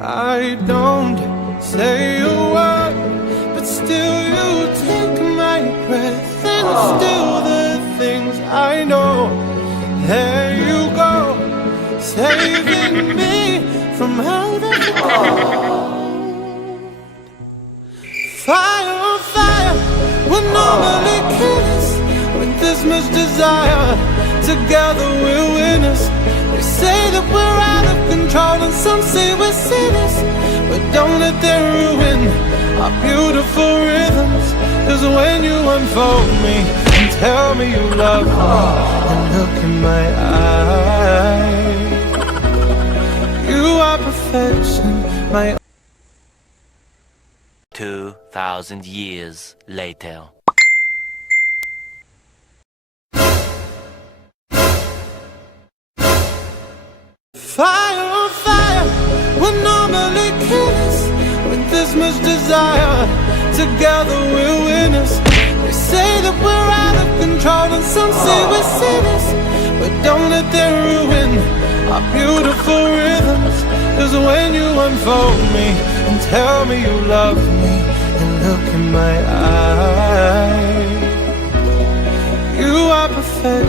I don't say a word, but still you take my breath. And still the things I know, there you go, saving me from out of the cold. Fire, fire, we're normally killers with this much desire. Together we're winners. They say that we're out of control and some say we're sinners, but don't let them ruin our beautiful rhythms. 'Cause when you unfold me and tell me you love me and look in my eyes, you are perfection, my 2,000 years later. fire, fire, we're normally killers with this much desire. Together we're winners. They say that we're out of control and some say we're sinners, but don't let them ruin our beautiful rhythms. 'Cause when you unfold me and tell me you love me and look in my eyes, you are perfect.